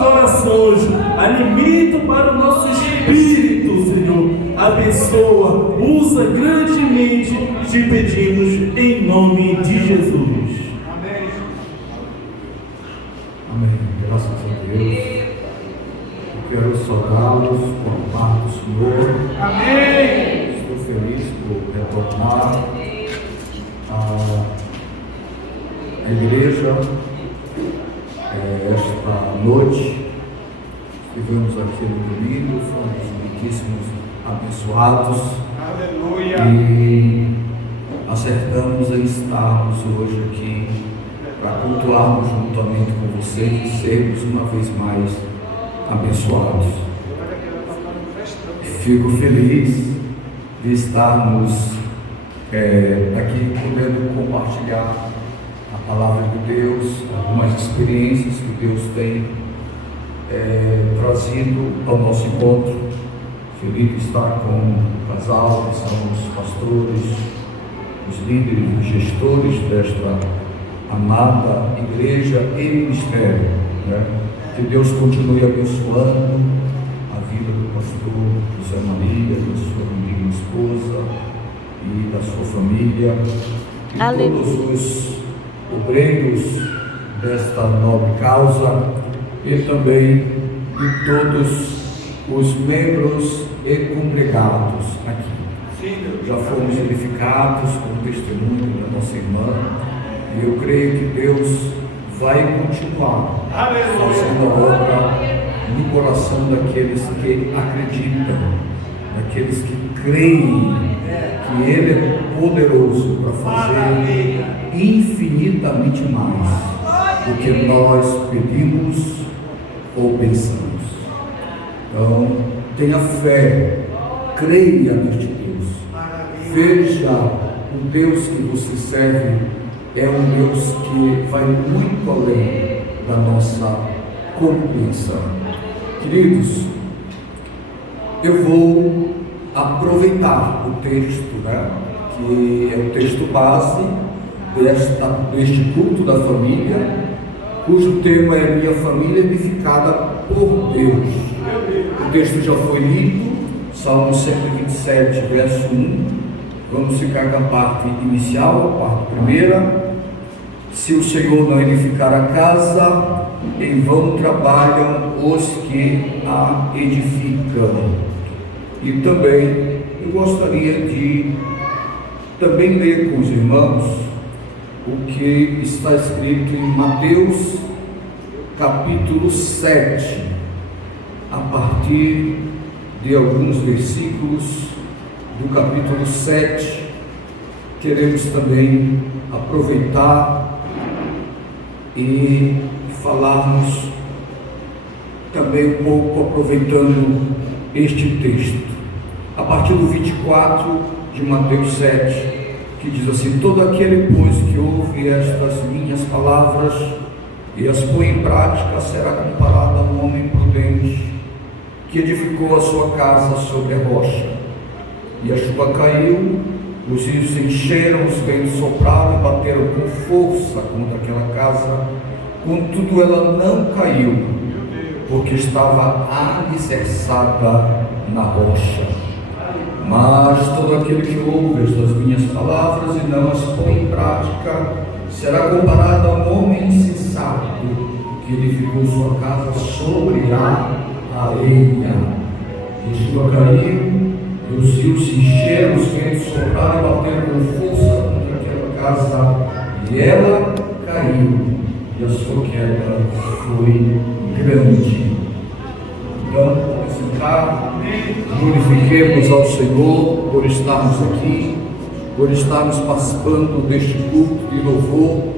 corações, alimento para o nosso espírito, Senhor. Abençoa, usa grandemente, te pedimos em nome de Jesus. Amém. Amém. Graças a Deus. Eu quero saudá-los com a paz do Senhor. Amém. Estou feliz por retornar à igreja esta noite. Estivemos aqui no domingo, fomos muitíssimos abençoados. Aleluia. E acertamos em estarmos hoje aqui para cultuarmos juntamente com vocês e sermos uma vez mais abençoados. Fico feliz de estarmos aqui podendo compartilhar a palavra de Deus, algumas experiências que Deus tem trazido ao nosso encontro. Feliz de estar com o casal, que são os pastores, os líderes, os gestores desta amada igreja e ministério, né? Que Deus continue abençoando a vida do pastor José Maria, da sua amiga esposa e da sua família, e todos os obreiros desta nobre causa, e também de todos os membros e congregados aqui. Já fomos edificados com o testemunho da nossa irmã, e eu creio que Deus vai continuar fazendo a obra no coração daqueles que acreditam, daqueles que creem que Ele é poderoso para fazer infinitamente mais do que nós pedimos ou pensamos. Então, tenha fé, creia neste Deus, veja o Deus que você serve é um Deus que vai muito além da nossa compreensão. Queridos, eu vou aproveitar o texto, que é o texto base deste culto da família, cujo tema é Minha Família Edificada por Deus. O texto já foi lido, Salmo 127, verso 1. Vamos ficar com a parte inicial, a parte primeira. Se o Senhor não edificar a casa, em vão trabalham os que a edificam. E também eu gostaria de também ler com os irmãos o que está escrito em Mateus capítulo 7, a partir de alguns versículos do capítulo 7. Queremos também aproveitar e falarmos também um pouco aproveitando este texto, a partir do 24 de Mateus 7, que diz assim: todo aquele, pois, que ouve estas minhas palavras e as põe em prática, será comparado a um homem prudente que edificou a sua casa sobre a rocha. E a chuva caiu, os rios se encheram, os ventos sopraram e bateram com força contra aquela casa, contudo ela não caiu, porque estava alicerçada na rocha. Mas todo aquele que ouve estas minhas palavras e não as põe em prática, será comparado a um homem insensato que edificou sua casa sobre a areia. E a chuva caiu, e os rios se encheram, os ventos sopraram e bateram com força contra aquela casa, e ela caiu, e a sua queda foi grande. Então, vamos sentar, glorifiquemos ao Senhor por estarmos aqui, por estarmos participando deste culto de louvor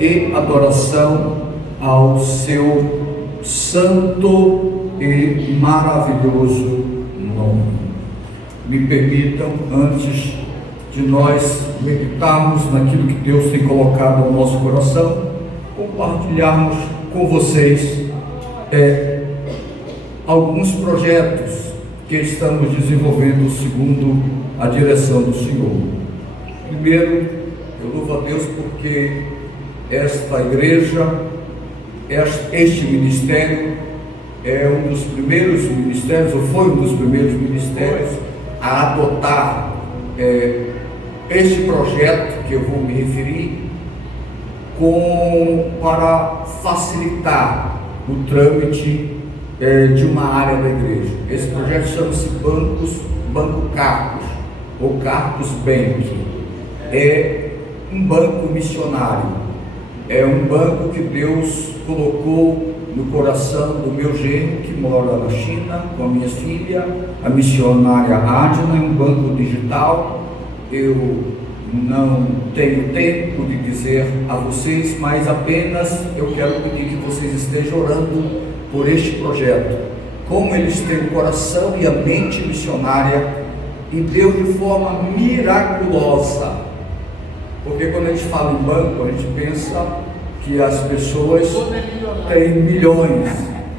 e adoração ao seu santo e maravilhoso nome. Me permitam, antes de nós meditarmos naquilo que Deus tem colocado no nosso coração, compartilharmos com vocês alguns projetos que estamos desenvolvendo segundo a direção do Senhor. Primeiro, eu louvo a Deus porque esta igreja, este ministério é um dos primeiros ministérios, ou foi um dos primeiros ministérios a adotar este projeto que eu vou me referir para facilitar o trâmite de uma área da igreja. Esse projeto chama-se Banco Carpus, ou Carpus Bank. É um banco missionário, é um banco que Deus colocou no coração do meu genro, que mora na China, com a minha filha, a missionária Adna, um banco digital. Eu não tenho tempo de dizer a vocês, mas apenas eu quero pedir que vocês estejam orando por este projeto. Como eles têm o coração e a mente missionária, e Deus de forma miraculosa, porque quando a gente fala em banco, a gente pensa que as pessoas têm milhões,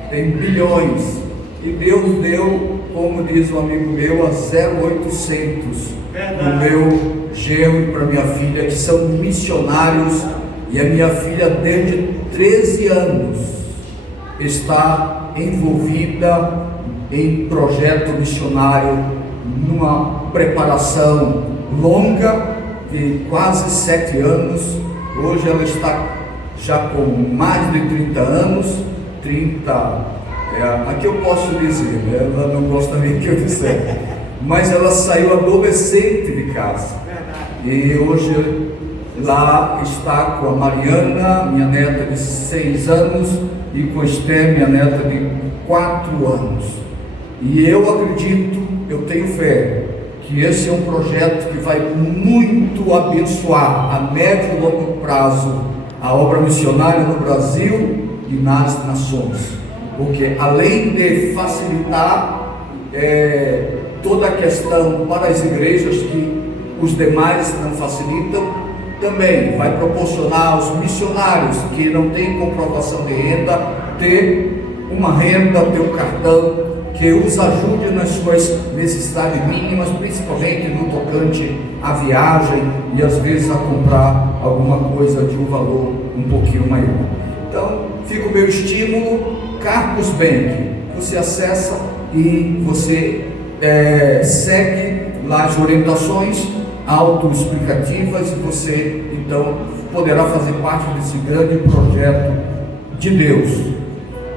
têm bilhões, e Deus deu, como diz um amigo meu, a 0,800 no meu genro e para minha filha, que são missionários, e a minha filha desde 13 anos está envolvida em projeto missionário, numa preparação longa de quase 7 anos. Hoje ela está já com mais de 30 anos, aqui eu posso dizer, ela não gosta nem que eu disser, mas ela saiu adolescente de casa, e hoje lá está com a Mariana, minha neta de 6 anos, e com a Esther, minha neta de 4 anos, e eu acredito, eu tenho fé, que esse é um projeto que vai muito abençoar a médio e longo prazo a obra missionária no Brasil e nas nações, porque além de facilitar toda a questão para as igrejas que os demais não facilitam, também vai proporcionar aos missionários que não têm comprovação de renda ter uma renda, ter um cartão que os ajude nas suas necessidades mínimas, principalmente no tocante à viagem e às vezes a comprar alguma coisa de um valor um pouquinho maior. Então, fica o meu estímulo, Carpus Bank. Você acessa e você segue lá as orientações autoexplicativas, e você então poderá fazer parte desse grande projeto de Deus.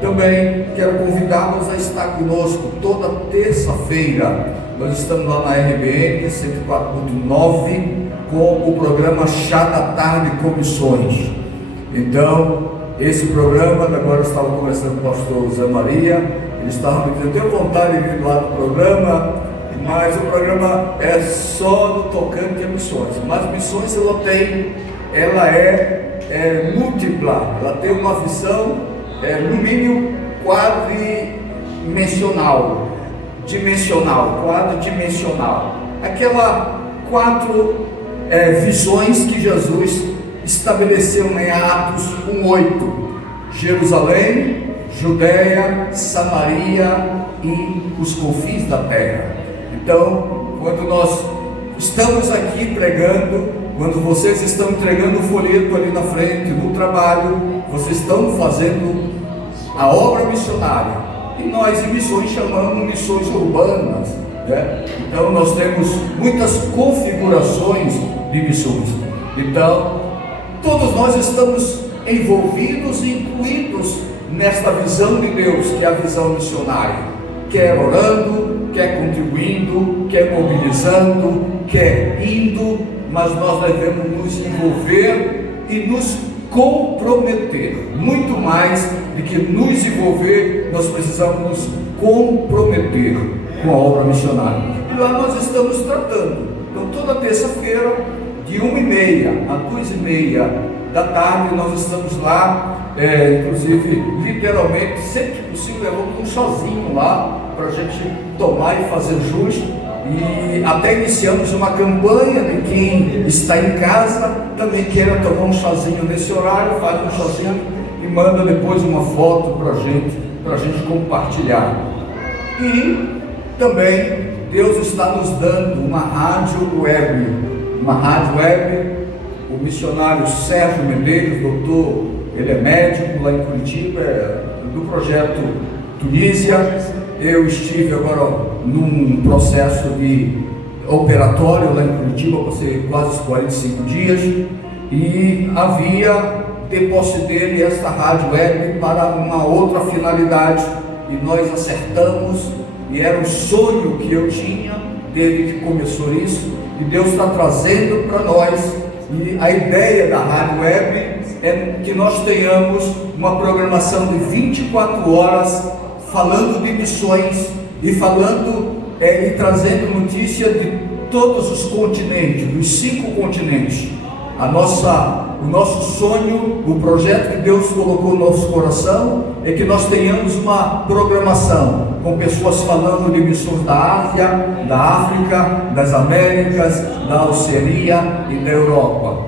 Também quero convidá-los a estar conosco toda terça-feira. Nós estamos lá na RBN 104.9 com o programa Chá da Tarde com Missões. Então, esse programa, agora eu estava conversando com o pastor Zé Maria, ele estava me dizendo, eu tenho vontade de vir lá no programa, mas o programa é só no tocante a missões. Mas missões ela é múltipla, ela tem uma visão no mínimo quadridimensional, quadridimensional, aquela 4 visões que Jesus estabeleceu em Atos 1:8, Jerusalém, Judeia, Samaria e os confins da terra. Então, quando nós estamos aqui pregando, quando vocês estão entregando o folheto ali na frente, no trabalho, vocês estão fazendo a obra missionária, e nós em missões chamamos missões urbanas, né? Então nós temos muitas configurações de missões. Então todos nós estamos envolvidos e incluídos nesta visão de Deus, que é a visão missionária, quer orando, quer contribuindo, quer mobilizando, quer indo, mas nós devemos nos envolver e nos comprometer. Muito mais do que nos envolver, nós precisamos nos comprometer com a obra missionária. E lá nós estamos tratando. Então toda terça-feira, de 1h30 a 2h30 da tarde, nós estamos lá, inclusive, literalmente, sempre que possível, levamos um chazinho lá, para a gente tomar e fazer jus. E até iniciamos uma campanha de quem está em casa também queira tomar um chazinho nesse horário, faz um chazinho e manda depois uma foto para a gente compartilhar. E também Deus está nos dando uma rádio web, o missionário Sérgio Medeiros, doutor, ele é médico lá em Curitiba, do projeto Tunísia. Eu estive agora num processo de operatório lá em Curitiba, passei quase 45 dias, e havia de posse dele esta rádio web para uma outra finalidade, e nós acertamos, e era um sonho que eu tinha desde que começou isso, e Deus está trazendo para nós. E a ideia da rádio web é que nós tenhamos uma programação de 24 horas falando de missões e falando e trazendo notícia de todos os continentes, dos 5 continentes. O nosso sonho, o projeto que Deus colocou no nosso coração é que nós tenhamos uma programação com pessoas falando de missões da Ásia, da África, das Américas, da Oceania e da Europa.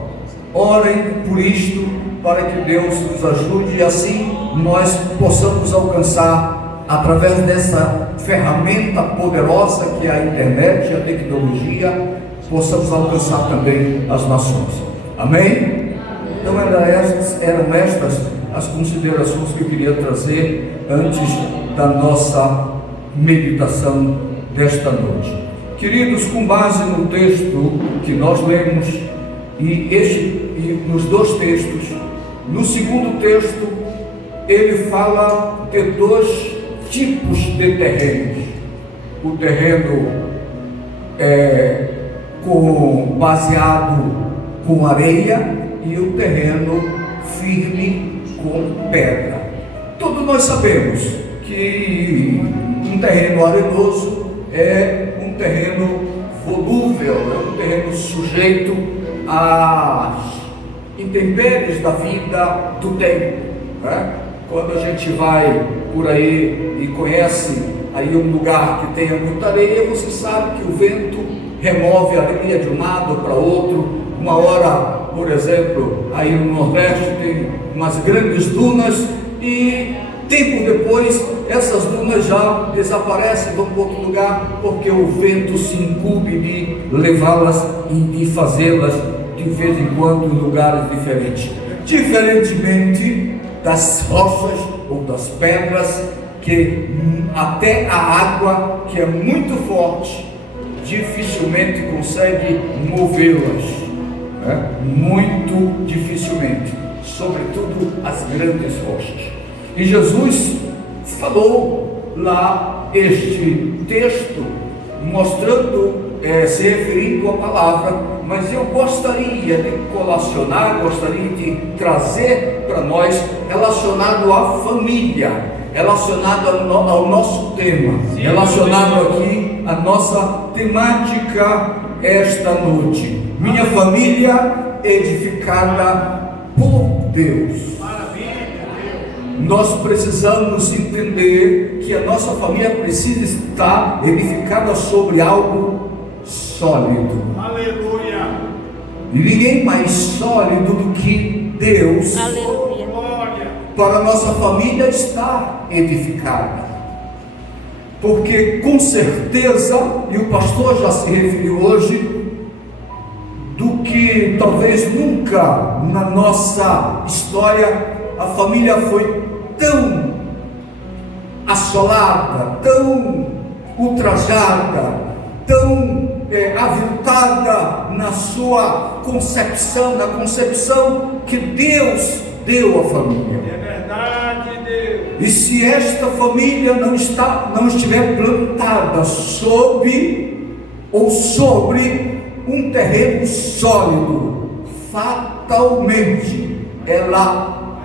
Orem por isto, para que Deus nos ajude e assim nós possamos alcançar, através dessa ferramenta poderosa que é a internet, a tecnologia, possamos alcançar também as nações. Amém? Então eram estas as considerações que eu queria trazer antes da nossa meditação desta noite. Queridos, com base no texto que nós lemos e nos 2 textos, no segundo texto ele fala de 2 tipos de terrenos: o terreno baseado com areia e o terreno firme com pedra. Todos nós sabemos que um terreno arenoso é um terreno volúvel, é um terreno sujeito às intempéries da vida do tempo, né? Quando a gente vai por aí e conhece aí um lugar que tenha muita areia, você sabe que o vento remove a areia de um lado para outro. Uma hora, por exemplo, aí no Nordeste tem umas grandes dunas e tempo depois essas dunas já desaparecem, vão para outro lugar, porque o vento se incumbe de levá-las e de fazê-las de vez em quando em lugares diferentes. Diferentemente das rochas ou das pedras, que até a água, que é muito forte, dificilmente consegue movê-las, né? Muito dificilmente, sobretudo as grandes rochas. E Jesus falou lá este texto, mostrando, se referindo à palavra, mas eu gostaria de colacionar, gostaria de trazer para nós, relacionado à família, relacionado ao nosso tema, relacionado aqui à nossa temática esta noite. Minha família edificada por Deus. Nós precisamos entender que a nossa família precisa estar edificada sobre algo sólido. Aleluia. Ninguém mais sólido do que Deus. Aleluia. Para a nossa família estar edificada. Porque com certeza, e o pastor já se referiu hoje, do que talvez nunca na nossa história a família foi tão assolada, tão ultrajada, tão aviltada na sua concepção, na concepção que Deus deu à família. É verdade, Deus. E se esta família não estiver plantada sobre um terreno sólido, fatalmente ela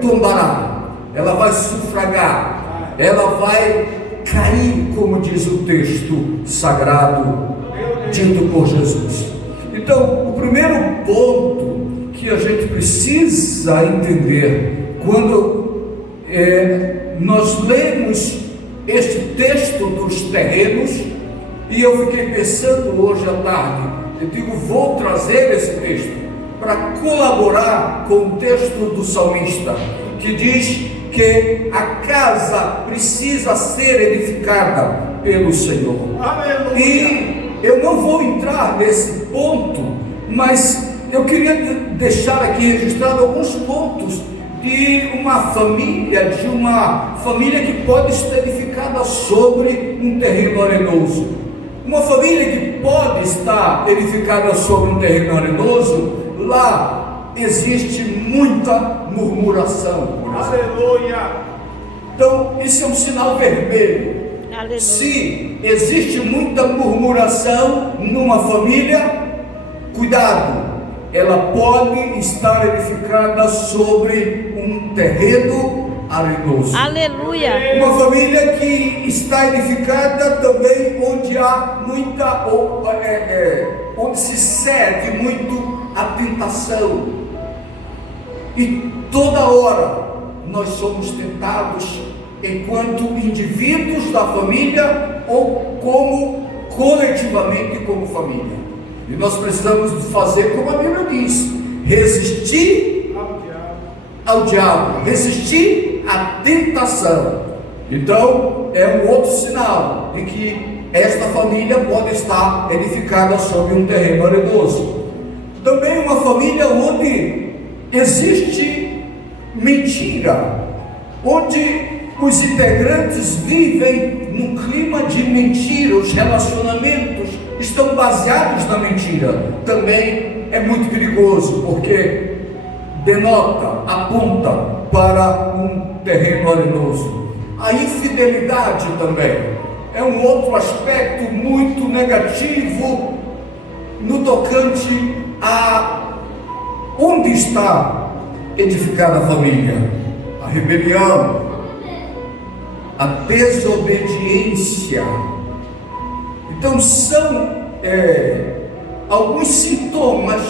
tombará, ela vai sufragar, ela vai cair, como diz o texto sagrado dito por Jesus. Então, o primeiro ponto que a gente precisa entender quando nós lemos este texto dos terrenos, e eu fiquei pensando hoje à tarde, eu digo, vou trazer esse texto para colaborar com o texto do salmista, que diz que a casa precisa ser edificada pelo Senhor. Aleluia. E eu não vou entrar nesse ponto, mas eu queria deixar aqui registrado alguns pontos de uma família que pode estar edificada sobre um terreno arenoso. Uma família que pode estar edificada sobre um terreno arenoso, lá existe muita murmuração. Aleluia. Então, isso é um sinal vermelho. Aleluia. Se existe muita murmuração numa família, cuidado, ela pode estar edificada sobre um terreno arenoso. Aleluia. Uma família que está edificada também onde há muita, onde se cede muito a tentação. E toda hora nós somos tentados enquanto indivíduos da família ou como coletivamente como família. E nós precisamos fazer como a Bíblia diz: resistir ao diabo, resistir à tentação. Então é um outro sinal de que esta família pode estar edificada sobre um terreno arenoso. Também uma família onde existe mentira, onde os integrantes vivem num clima de mentira, os relacionamentos estão baseados na mentira, também é muito perigoso, porque denota, aponta para um terreno arenoso. A infidelidade também é um outro aspecto muito negativo no tocante a onde está edificada a família. A rebelião, a desobediência. Então são alguns sintomas,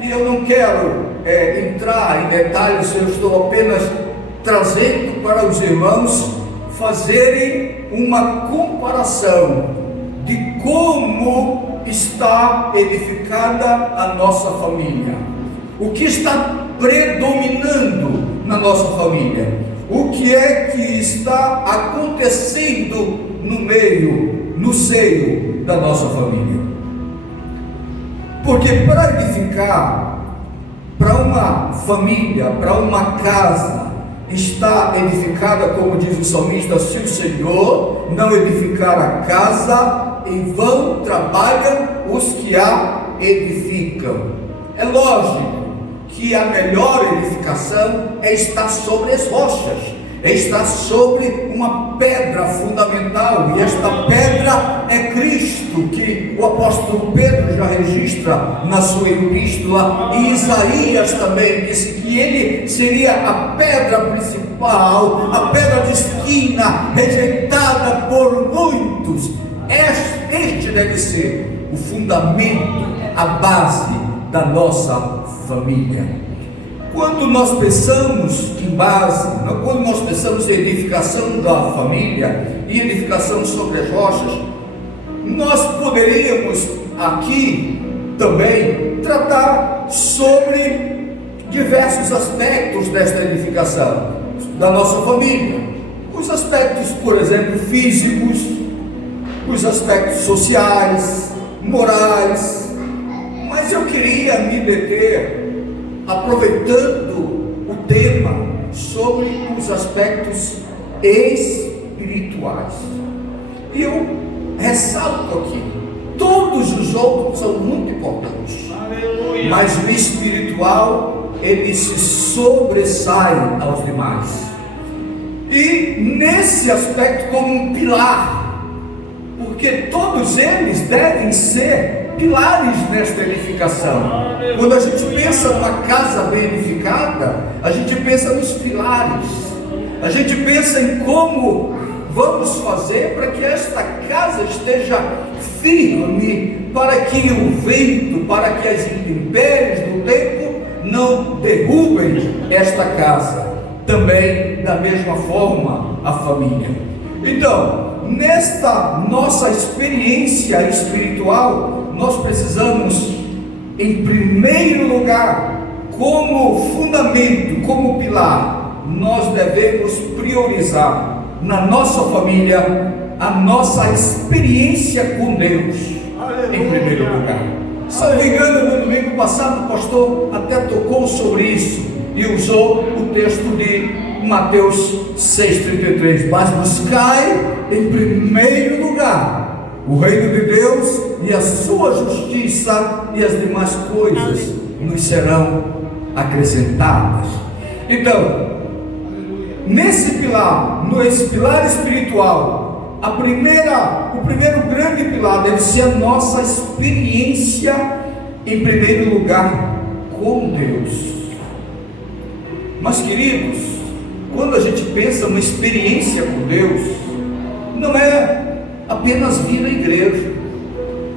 e eu não quero entrar em detalhes, eu estou apenas trazendo para os irmãos fazerem uma comparação de como está edificada a nossa família, o que está predominando na nossa família, o que é que está acontecendo no seio da nossa família. Porque para edificar, para uma família, para uma casa, está edificada, como diz o salmista: se o Senhor não edificar a casa, em vão trabalham os que a edificam. É lógico que a melhor edificação é estar sobre as rochas, é estar sobre uma pedra fundamental, e esta pedra é Cristo, que o apóstolo Pedro já registra na sua epístola, e Isaías também disse que ele seria a pedra principal, a pedra de esquina, rejeitada por muitos. Este deve ser o fundamento, a base da nossa família. Quando nós pensamos em base, quando nós pensamos em edificação da família e edificação sobre as rochas, nós poderíamos aqui também tratar sobre diversos aspectos desta edificação da nossa família. Os aspectos, por exemplo, físicos, os aspectos sociais, morais. Mas eu queria me deter, aproveitando o tema, sobre os aspectos espirituais. E eu ressalto aqui: todos os outros são muito importantes, aleluia, mas o espiritual, ele se sobressai aos demais. E nesse aspecto, como um pilar, porque todos eles devem ser pilares nesta edificação. Quando a gente pensa numa casa bem edificada, a gente pensa nos pilares, a gente pensa em como vamos fazer para que esta casa esteja firme, para que o vento, para que as intempéries do tempo não derrubem esta casa. Também da mesma forma a família. Então, nesta nossa experiência espiritual, nós precisamos, em primeiro lugar, como fundamento, como pilar, nós devemos priorizar na nossa família a nossa experiência com Deus. Aleluia. Em primeiro lugar. Se não me engano, no domingo passado o pastor até tocou sobre isso. e usou o texto de Mateus 6,33. Mas buscai em primeiro lugar o reino de Deus e a sua justiça, e as demais coisas nos serão acrescentadas. Então, nesse pilar espiritual, o primeiro grande pilar deve ser a nossa experiência, em primeiro lugar, com Deus. Mas, queridos, quando a gente pensa numa experiência com Deus, não é apenas vir à igreja,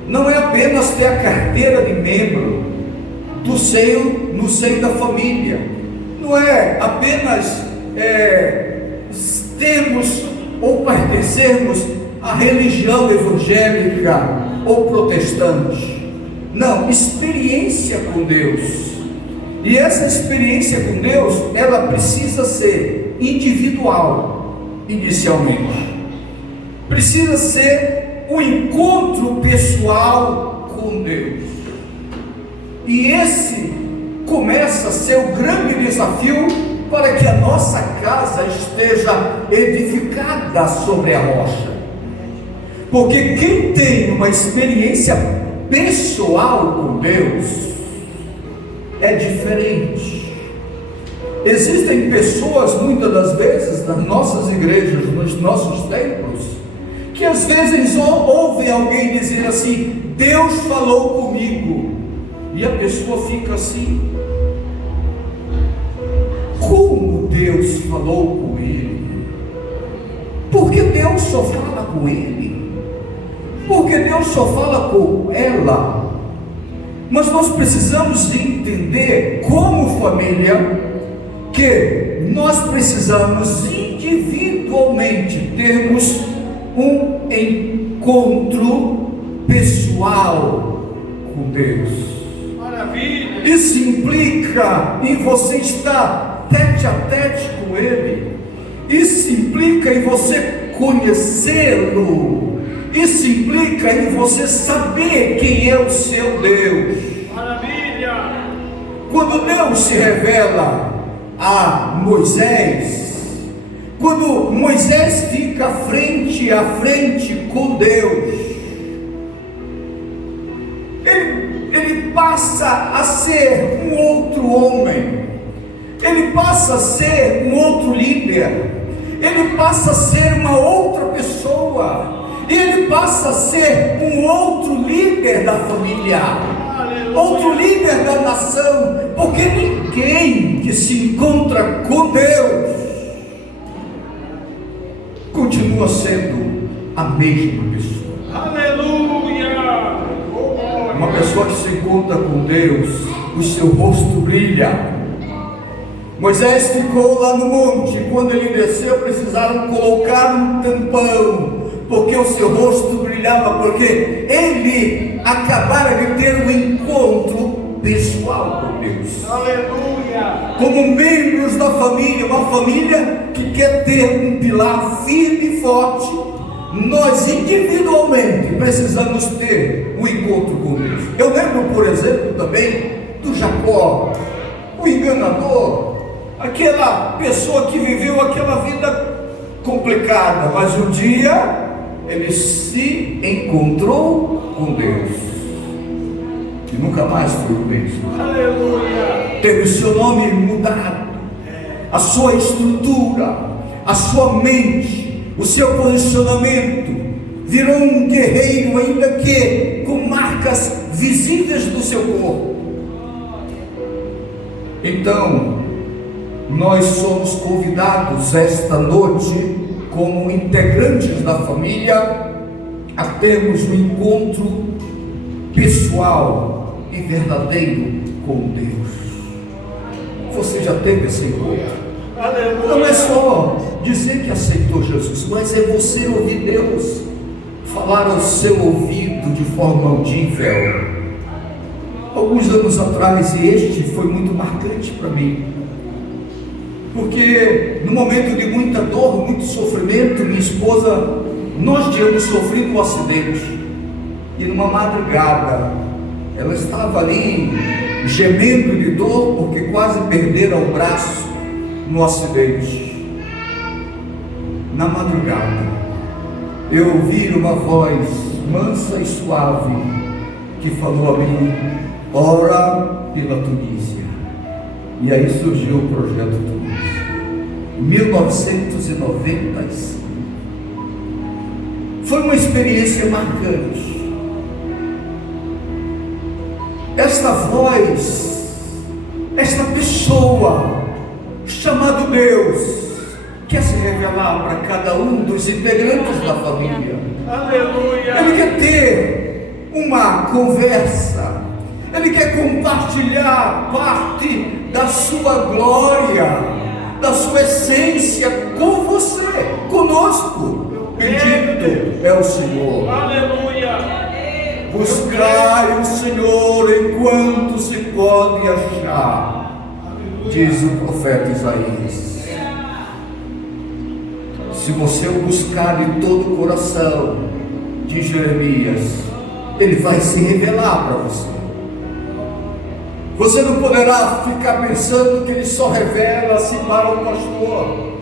não é apenas ter a carteira de membro no seio da família, não é apenas termos ou pertencermos à religião evangélica ou protestante. Não, experiência com Deus. E essa experiência com Deus, ela precisa ser individual, inicialmente. Precisa ser um encontro pessoal com Deus. E esse começa a ser o grande desafio para que a nossa casa esteja edificada sobre a rocha. Porque quem tem uma experiência pessoal com Deus é diferente. Existem pessoas, muitas das vezes, nas nossas igrejas, nos nossos templos, que às vezes ouvem alguém dizer assim: Deus falou comigo, e a pessoa fica assim: como Deus falou com ele? Porque Deus só fala com ele? Porque Deus só fala com ela? Mas nós precisamos entender, como família, que nós precisamos individualmente termos um encontro pessoal com Deus. Maravilha! Isso implica em você estar tete a tete com Ele. Isso implica em você conhecê-lo. Isso implica em você saber quem é o seu Deus. Maravilha! Quando Deus se revela a Moisés, quando Moisés fica frente a frente com Deus, ele passa a ser um outro homem, ele passa a ser um outro líder, ele passa a ser uma outra pessoa, ele passa a ser um outro líder da família, outro líder da nação, porque ninguém que se encontra com Deus continua sendo a mesma pessoa. Aleluia! Uma pessoa que se encontra com Deus, o seu rosto brilha. Moisés ficou lá no monte, quando ele desceu precisaram colocar um tampão, porque o seu rosto brilhava, porque ele acabara de ter um encontro pessoal com Deus. Aleluia! Como membros da família, uma família que quer ter um pilar firme e forte, nós individualmente precisamos ter um encontro com Deus. Eu lembro, por exemplo, também do Jacó, o enganador, aquela pessoa que viveu aquela vida complicada, mas um dia ele se encontrou com Deus e nunca mais foi o mesmo. Aleluia! Teve o seu nome mudado, a sua estrutura, a sua mente, o seu posicionamento, virou um guerreiro, ainda que com marcas visíveis do seu corpo. Então, nós somos convidados esta noite, como integrantes da família, a termos um encontro pessoal e verdadeiro com Deus. Você já teve esse encontro? Aleluia! Não é só dizer que aceitou Jesus, mas é você ouvir Deus falar ao seu ouvido de forma audível. Alguns anos atrás, e este foi muito marcante para mim, porque no momento de muita dor, muito sofrimento, minha esposa, nós tínhamos sofrido um acidente, e numa madrugada, ela estava ali gemendo de dor porque quase perderam o braço no acidente. Na madrugada, eu ouvi uma voz mansa e suave que falou a mim: ora pela Tunísia. E aí surgiu o projeto Tunísia, 1995. Foi uma experiência marcante. Esta voz, esta pessoa chamado Deus, quer se revelar para cada um dos integrantes da família. Aleluia. Ele quer ter uma conversa, Ele quer compartilhar parte da sua glória, da sua essência com você, conosco. Bendito é o Senhor. Aleluia. Buscai o Senhor enquanto se pode achar, diz o profeta Isaías. Se você o buscar de todo o coração, diz Jeremias, Ele vai se revelar para você. Você não poderá ficar pensando que Ele só revela-se para o pastor,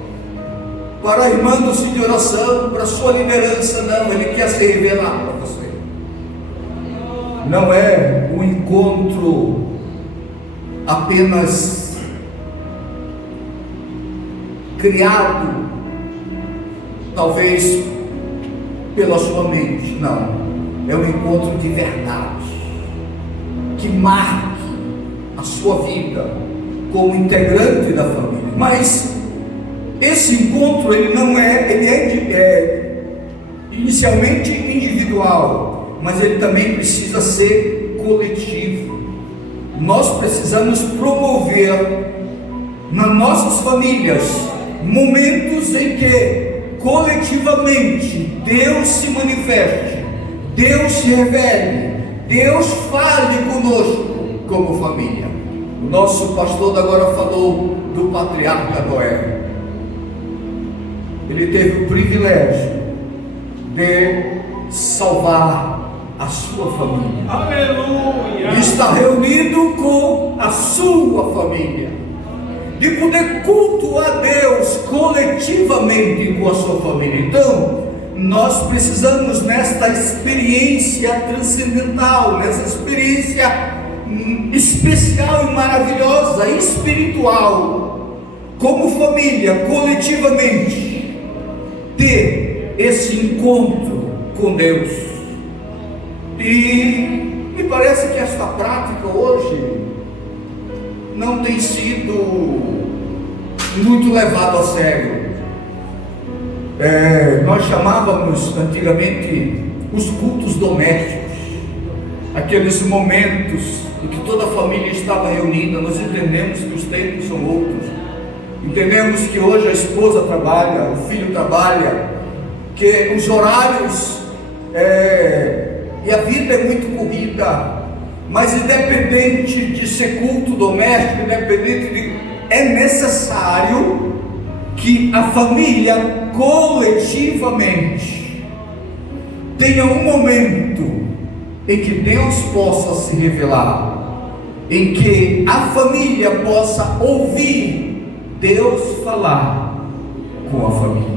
para a irmã do Senhor de oração, para a sua liderança. Não, Ele quer se revelar para você. Não é um encontro apenas criado, talvez pela sua mente. Não, é um encontro de verdade, que marque a sua vida como integrante da família. Mas esse encontro, ele é inicialmente individual, mas ele também precisa ser coletivo. Nós precisamos promover nas nossas famílias momentos em que coletivamente Deus se manifeste, Deus se revele, Deus fale conosco como família. O nosso pastor agora falou do patriarca Noé. Ele teve o privilégio de salvar a sua família. Aleluia. De estar reunido com a sua família, de poder cultuar Deus coletivamente com a sua família. Então, nós precisamos nesta experiência transcendental, nessa experiência especial e maravilhosa, espiritual, como família, coletivamente, ter esse encontro com Deus. E me parece que esta prática hoje não tem sido muito levada a sério. Nós chamávamos antigamente os cultos domésticos, aqueles momentos em que toda a família estava reunida. Nós entendemos que os tempos são outros, entendemos que hoje a esposa trabalha, o filho trabalha, que os horários e a vida é muito corrida, mas independente de ser culto doméstico, é necessário que a família coletivamente tenha um momento em que Deus possa se revelar, em que a família possa ouvir Deus falar com a família.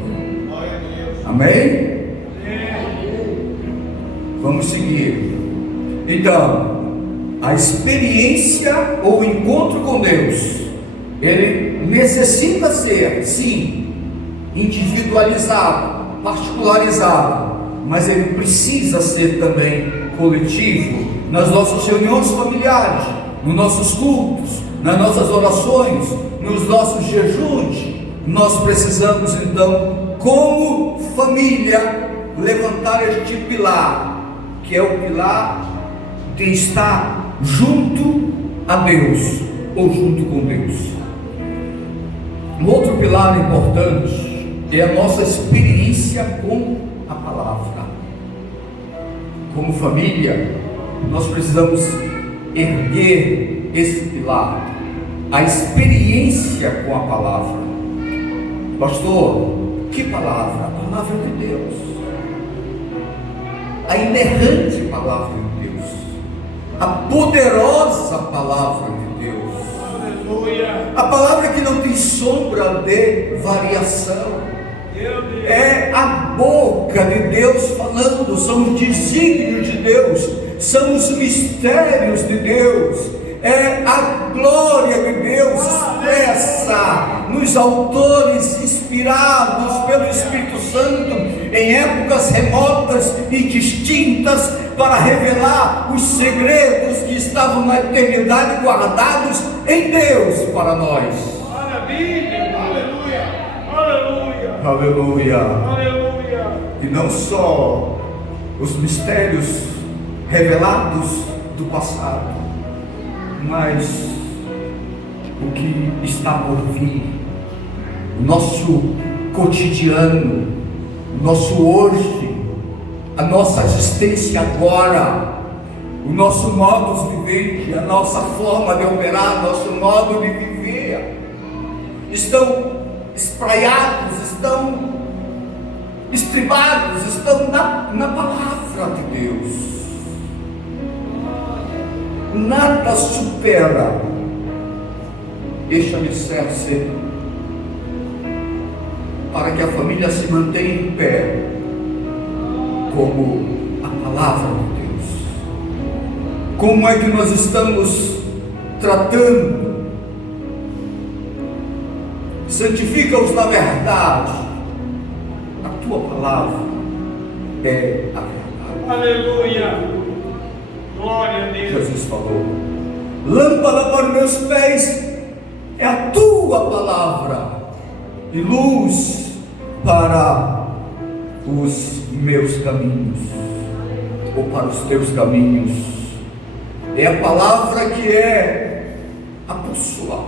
Amém? Vamos seguir. Então, a experiência ou o encontro com Deus, ele necessita ser, sim, individualizado, particularizado, mas ele precisa ser também coletivo, nas nossas reuniões familiares, nos nossos cultos, nas nossas orações, nos nossos jejuns. Nós precisamos então, como família, levantar este pilar, que é o pilar de estar junto a Deus, ou junto com Deus. Um outro pilar importante é a nossa experiência com a palavra. Como família, nós precisamos erguer esse pilar, a experiência com a palavra. Pastor, que palavra? A palavra de Deus, a inerrante palavra de Deus. a poderosa palavra de Deus, Aleluia. a palavra que não tem sombra de variação, Meu Deus. é a boca de Deus falando, são os desígnios de Deus, são os mistérios de Deus, é a glória de Deus expressa nos autores inspirados pelo Espírito Santo em épocas remotas e distintas, para revelar os segredos que estavam na eternidade guardados em Deus para nós. Maravilha. Aleluia. Aleluia. Aleluia! Aleluia. E não só os mistérios revelados do passado, mas o que está por vir, o nosso cotidiano, o nosso hoje, a nossa existência agora, o nosso modo de viver, a nossa forma de operar, nosso modo de viver, estão espraiados, estão estribados, estão na palavra de Deus. Nada supera este alicerce para que a família se mantenha em pé, como a palavra de Deus. Como é que nós estamos tratando? Santifica-os na verdade. A tua palavra é a verdade. Aleluia. Glória a Deus. Jesus falou: lâmpada para os meus pés é a tua palavra e luz para os meus caminhos, ou para os teus caminhos. É a palavra que é a bússola,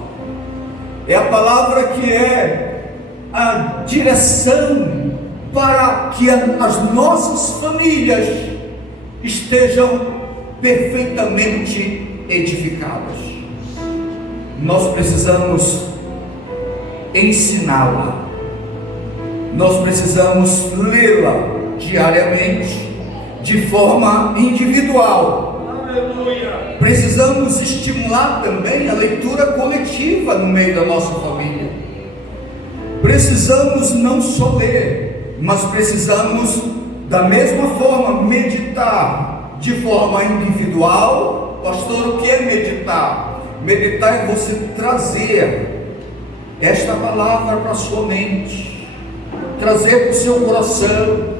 é a palavra que é a direção para que as nossas famílias estejam perfeitamente edificadas. Nós precisamos ensiná-la, nós precisamos lê-la diariamente, de forma individual. Aleluia. Precisamos estimular também a leitura coletiva no meio da nossa família. Precisamos não só ler, mas precisamos da mesma forma meditar de forma individual. Pastor, o que é meditar? Meditar é você trazer esta palavra para a sua mente, trazer para o seu coração,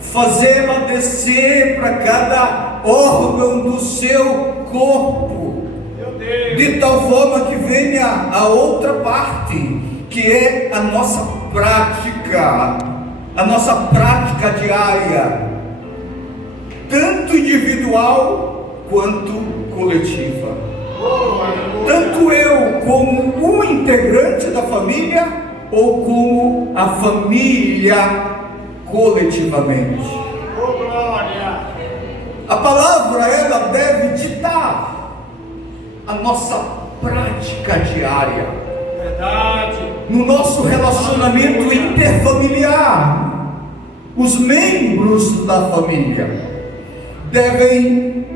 fazê-la descer para cada órgão do seu corpo, Meu Deus. de tal forma que venha a outra parte, que é a nossa prática diária, tanto individual quanto coletiva. Oh, aleluia. Tanto eu como um integrante da família, ou como a família coletivamente. Oh, glória. A palavra, ela deve ditar a nossa prática diária, Verdade. no nosso relacionamento interfamiliar. Os membros da família devem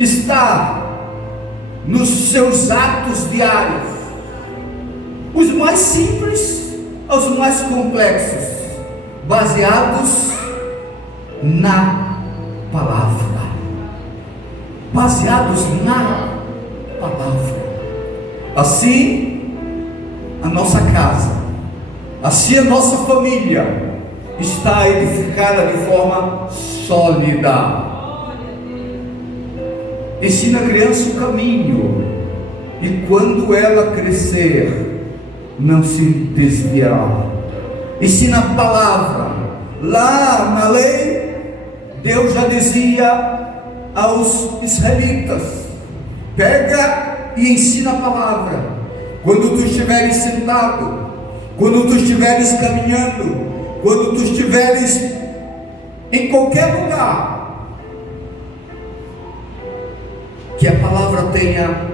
estar nos seus atos diários, os mais simples aos mais complexos, baseados na palavra, Assim a nossa casa, assim a nossa família está edificada de forma sólida. Ensina a criança o caminho, e quando ela crescer, não se desviar. Ensina a palavra. Lá na lei, Deus já dizia aos israelitas: pega e ensina a palavra. Quando tu estiveres sentado, quando tu estiveres caminhando, quando tu estiveres em qualquer lugar, que a palavra tenha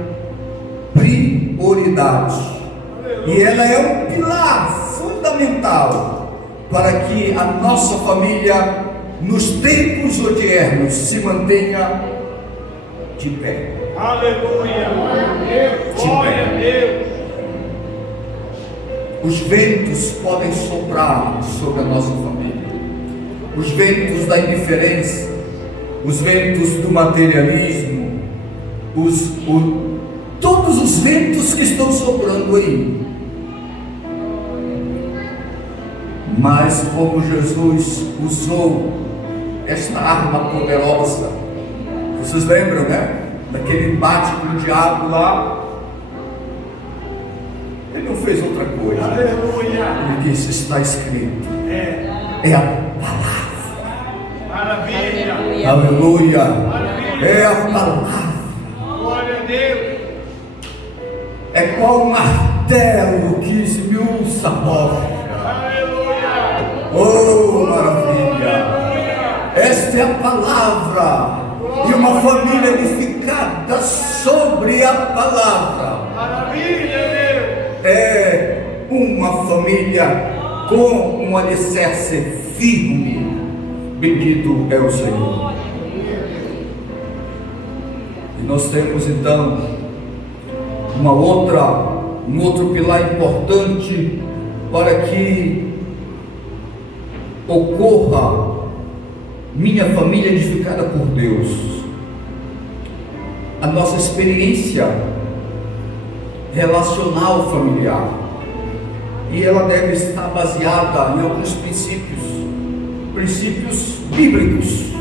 prioridade. E ela é um pilar fundamental para que a nossa família nos tempos odiernos, se mantenha de pé. Aleluia. Glória a Deus. Os ventos podem soprar sobre a nossa família. Os ventos da indiferença, os ventos do materialismo, todos os ventos que estão soprando aí. Mas como Jesus usou esta arma poderosa, vocês lembram, né? Daquele embate com o diabo lá. Ele não fez outra coisa. Aleluia. Ele disse: está escrito. É a palavra. Maravilha. Aleluia. Maravilha. É a palavra. Glória a Deus. É qual um martelo que esmiuça a rocha. Aleluia. Oh, maravilha. Esta é a palavra. E uma família edificada sobre a palavra Maravilha, Deus. é uma família com um alicerce firme. Bendito é o Senhor. E nós temos então um outro pilar importante para que ocorra minha família edificada por Deus. A nossa experiência relacional familiar, e ela deve estar baseada em alguns princípios bíblicos.